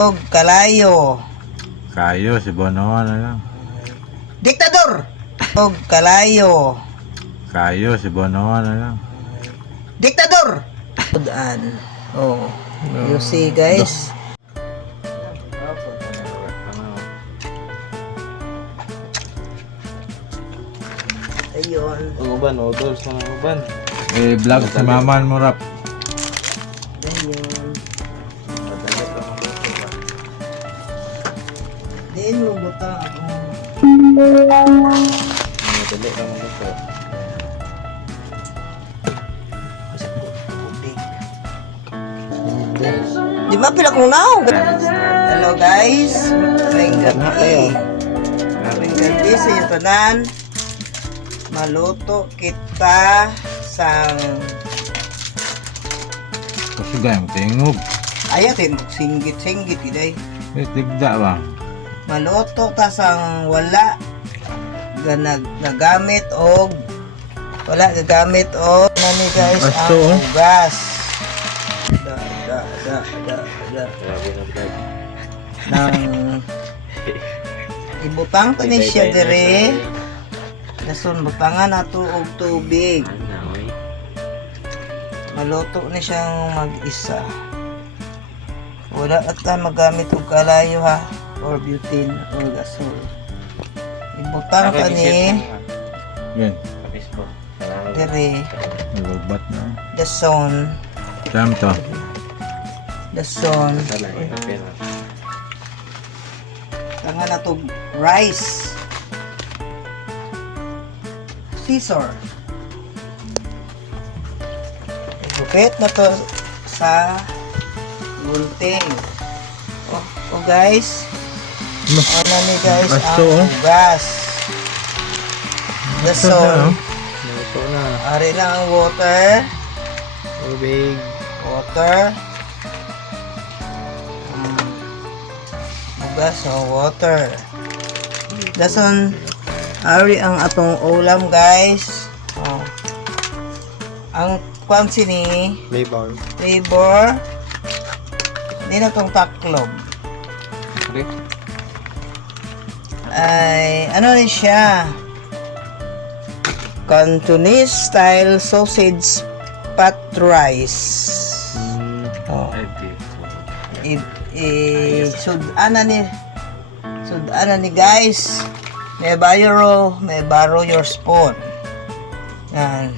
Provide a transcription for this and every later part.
Kalayo. Kayo, si Bonoan na lang. Diktador. Kalayo. Kayo, si Bonoan na lang. Diktador. Tudan. Oh. You see guys. Ayun. Ang uban, noodles na ng uban. Vlog si Maman mo rap. Ayun. Diin mo buta ako. Madali lang ang luto. Di ba pila kong naong? Hello guys. Maring gabi. Maring gabi sa iyo tanan. Maluto kita sang Kasi gayang tingog. ayatin singgit iday. Tigda ba? Maluto ta sang wala nagamit og nani guys Basto, ang oh. ugas. Da. Grabe na vlog. Nang ibutang ta ni siya dire. Dason butangan nato og tubig. Ano, oy. Maluto ni siyang mag-isa. Wala at ta magamit og kalayo ha or butane or gasol. Ibutang ta ni Yan. Kapis ko. Salamat. dire Nagugbat na. dason Saan to? Salay, pera. tangan nato rice. Scissor. Gupit na to sa gunting. Oh guys. Ano ni guys Basto, ang oh. ugas. Dason. Luto na. Ari lang ang water. Tubig. Water. Ugas o water. Dason. Ari ang atong ulam guys. Oh. Ang kwansi ni Flavor. flavor. Hindi na tong taklob. Okay. Ay, ano ni siya? Cantonese style sausage pot rice. Oh. Sud-ana ni guys. May borrow your spoon. Yan.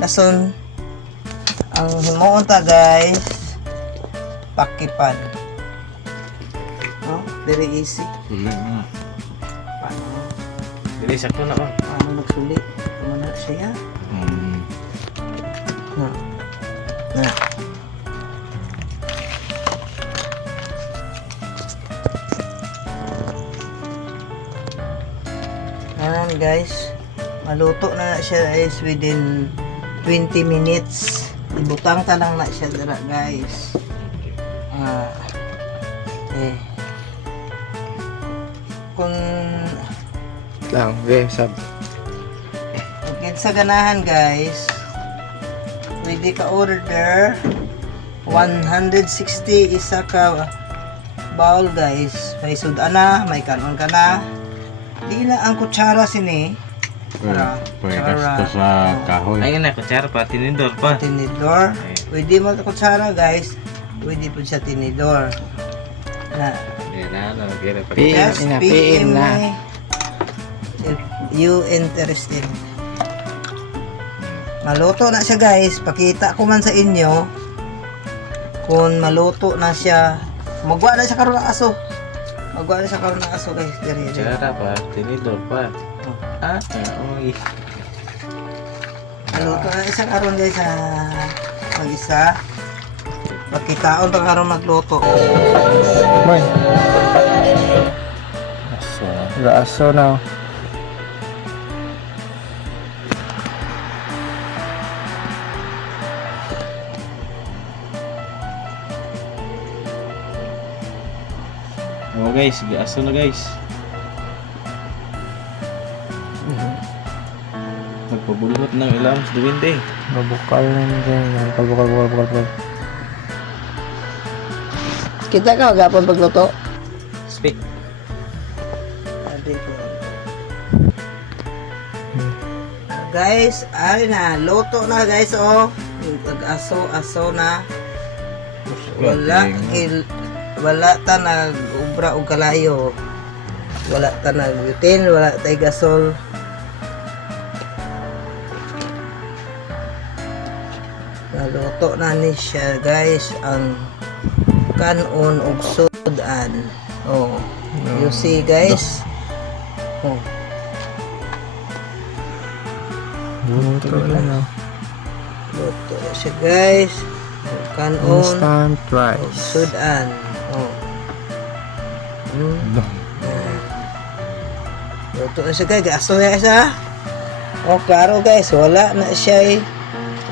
Dason ang himuon ta guys. Pakipan. No? Very easy. Sulit na. Paano? Dili, sakto na ba? Paano magsulit? Kumana siya. Na. Ayan guys. Maluto na siya guys within 20 minutes. Ibutang ta lang na siya dira guys. Kung Lang, okay, sab. sa ganahan guys, pwede ka order 160 isa ka bowl guys. May sudana, may kanon ka na. Di na ang kutsara sini. Pwede ka sa kahoy. Ayun na, kutsara pa, tinidor pa. Tinidor. Pwede mo kutsara guys. Pwede po sa tinidor. Na. Yan na, nagkira pa. Just PM me if you interested. Maluto na siya guys. Pakita ko man sa inyo kung maluto na siya. Magwa na siya karon ng aso. Magwa na siya karon ng aso guys. Diri. Kutsara pa, tinidor pa. Ah, oy. Maluto na siya karon guys sa mag-isa. Pagkitaon pa karon magluto. Boy. Aso na. Oh guys, aso na guys. Magpabulot ng ilang sa duwinde. Mabukal na dyan. Bukal. Kita ka, gapon pagluto. Speak. Adi ko. Guys, ay na, luto na guys, oh. Yung aso na. Wala ta nag-ubra o kalayo. Wala ta nag-butin, wala tay gasol. Naluto na ni siya guys ang kanon og sudan. Oh, you see guys. Oh. Luto na siya guys. Kanon Instant rice. sudan. Oh. Luto na siya guys. Gasol na siya. Oh, klaro guys. Wala na siya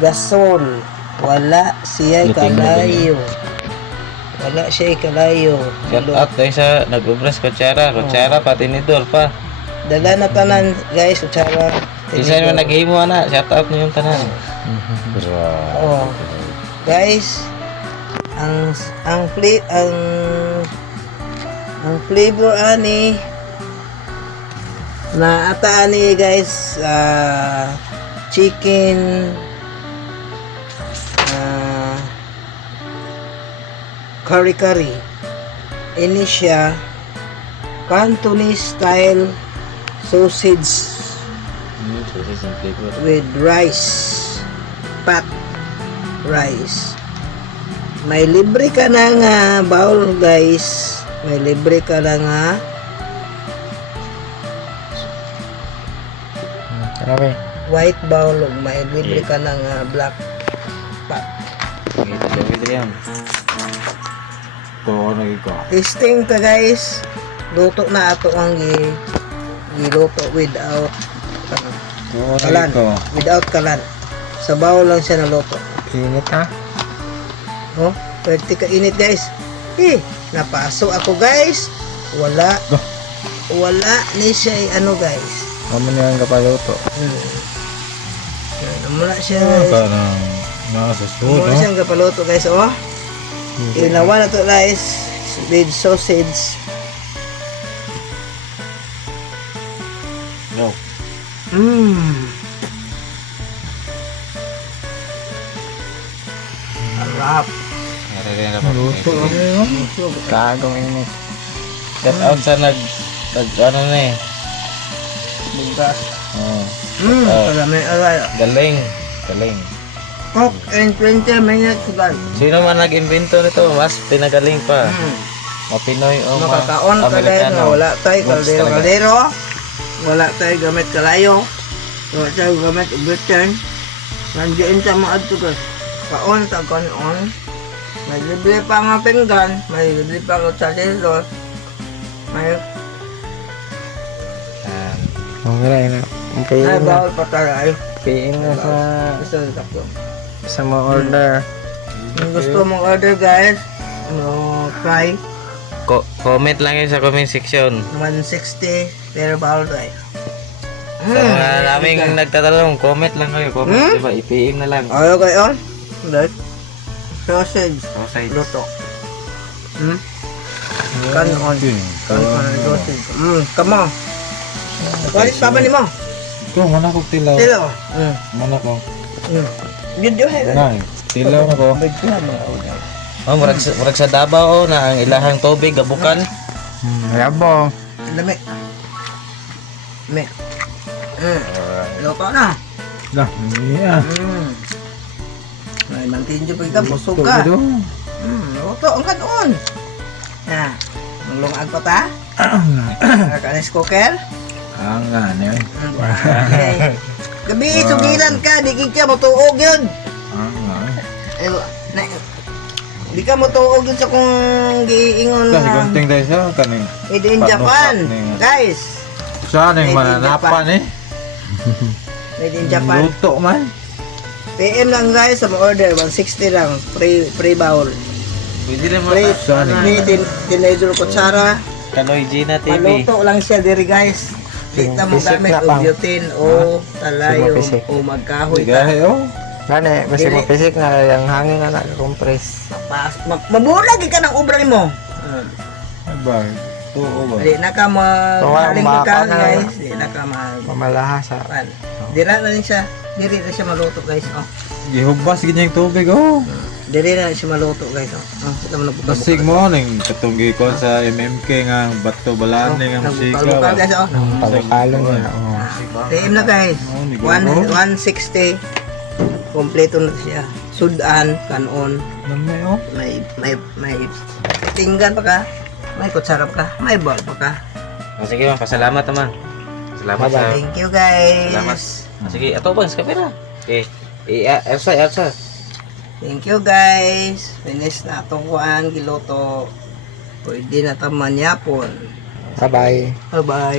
gasol. Wala siya kalayo. Wala siya kalayo. Shout out tayo sa nag-ubras kutsara. Kutsara pati tinidor pa. Dala na tanan guys. Kutsara. Isa naman nag-himo na. Shout out niyo yung tanan. Oh. Guys, ang flavor ani na ata ani guys, chicken curry. Ini siya Cantonese style sausage with rice, pat rice. May libre ka na nga bowl guys. May libre ka na nga white bowl. May libre ka na nga black pot. Ko na iko. Tasting ka guys. Luto na ato ang giluto without kalan. Without kalan. Sa bowl lang siya naluto. Init ha? Oh, pwede ka init guys. Napaso ako guys. Wala ni siya ano guys. Amo niya ang kapaluto. Mula siya guys. Parang nasa Mula siyang kapaluto guys. Oh. Inawa na to guys. With sausage. No. Harap. Luto kagong init. Shout out sa ano na eh. Bugas. Oh. Karami alay. Galing. Cook in 20 minutes guys. Sino man nag-invento nito? Mas pinagaling pa. Mapinoy o Makakaon ka guys na wala tayo kaldero. Wala tayo gamit kalayo. Wala tayo gamit ubitin. Nandiyan sa mga ato guys. Kaon ta kanon. May libre pa nga pinggan. May libre pa nga salero. May Okay na. ay bawal pa tayo. Piin na Gusto nyo takbo. sa mga order. Kung gusto mong order guys, try Comment lang yun sa comment section. 160 pero bawal tayo. Sa mga naming nagtatanong, comment lang kayo. Comment, diba? Ipiing na lang. Ayaw kayo? Like sausage. Sausage. Luto. Kanon. Kanon sausage. Come on. Walit pa ba ni mo? Ko mana ko tilaw. Tilo. Mana ko. Video hay. Nay, tilaw na ko. Oh, murag sa Davao na ang ilahang tubig gabukan. Yabo. Lami. Me. Luto na. Lah, iya. May mantinjo pa kita, busog ka. Luto ang kanon. Na, lungag pa ta? Kanis cooker? Angan eh. Gabi, sugilan ka, di ka matuog yun. Angan. Di ka matuog yun sa kung giingon Kasi konting tayo sa kanin. made in Japan. Guys, Saan yung mananapan eh? made in Japan. Luto man. PM lang guys, sa order 160 lang, free bowl. Pwede rin Free, Saan ni tinidor kutsara. Kaloy Gina TV. Maluto lang siya diri guys. Di ta mo Pisik gamit na o pang. butane o talayo Pisik. o magkahoy ta. Gahe oh. Gani, kasi Dili. mapisik na yung hangin na naka-compress. Mabulag ka ng obra mo. Ba? Oo ba? Di na ka magaling Tuwa, ka maka na. guys. Di na ka mag... Mamalahasa. Dira na rin siya. Diri na siya maluto guys. Oh. Gihubas ganyan yung tubig oh. Diri na siya maluto guys. Oh. Ito mo na Basig mo ning katunggi ko sa MMK nga bato balaan nga musika Nagbuka ba. guys. Oh. Pagkalo niya. Oo. Team na guys. Oh, ni Gabo. 160. Kompleto na siya. Sudan, kanon. Namay oh. May tinggan pa ka. May kutsara pa ka. May ball pa ka. Sige man, pasalamat naman. Salamat sa... Thank you guys. Salamat. Sige, ato bang, sa kamera. Okay. Elsa. Thank you guys. Finish na itong kuhaan, giloto. Pwede na taman yapon. Bye-bye. Bye-bye.